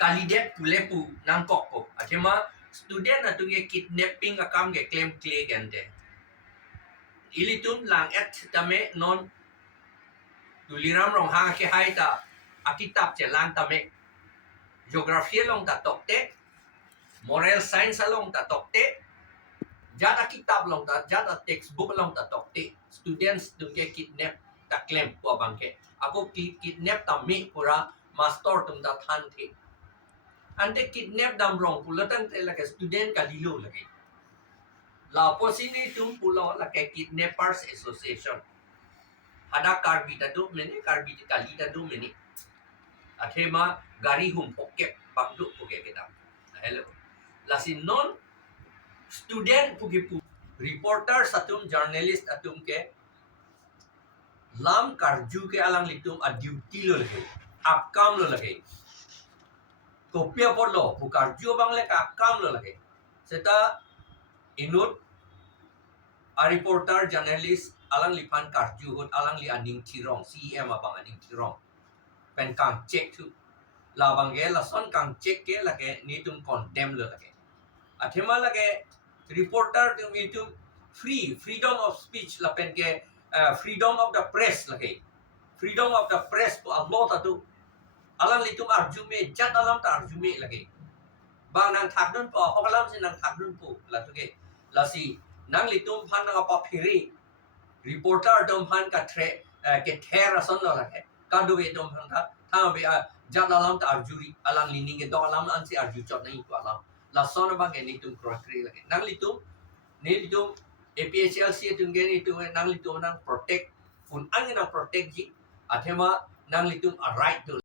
kalidet pulepu nang kokko athema student atunge kidnapping akam ge claim clay gende ilitum lang et tame non tuliram rong ha ke haita akitap che lang tame geography long ta tokte moral science long ta tokte jada kitab long ta jada textbook long ta tokte students tunge kidnap ta claim po bangke ako kidnap ta mi pura master tum ta than thi ante kidnap dam rong pulatan te la student ka lilo lagi la posini tum pulo la ke kidnappers association ada karbita do meni karbita kalita do meni athema gari hum pokke bagdu pokke kita hello lasin non student pugi pu reporter satum journalist atum ke lam karju ke alang litum a duty lo lage apkam lo lage kopia porlo pu karju bangle ka apkam lo lage seta inut a reporter journalist alang lipan karju hot alang li aning tirong cem abang aning tirong pen kang check tu la bangge la son kang check ke lage ni tum condemn lo lage athema lage reporter tum itu freedom of speech la pen ke freedom of the press lage freedom of the press po Allah tatu alang litum arjume jat alam ta arjume lage bang nang thakdun po hokalam sin nang thakdun po la tu ke la si nang litum phan nang apa phiri reporter dom phan ka tre ke thera son lo lage ka du be dom phan tha be jat alam ta arjuri alang lining ke do alam an si arju chot nai ko alam la son bang ke ni tum crossry lage nang litum APHLC tum ge ni tum nang litum nang protect un ang nang protect ji athema nang litum a right to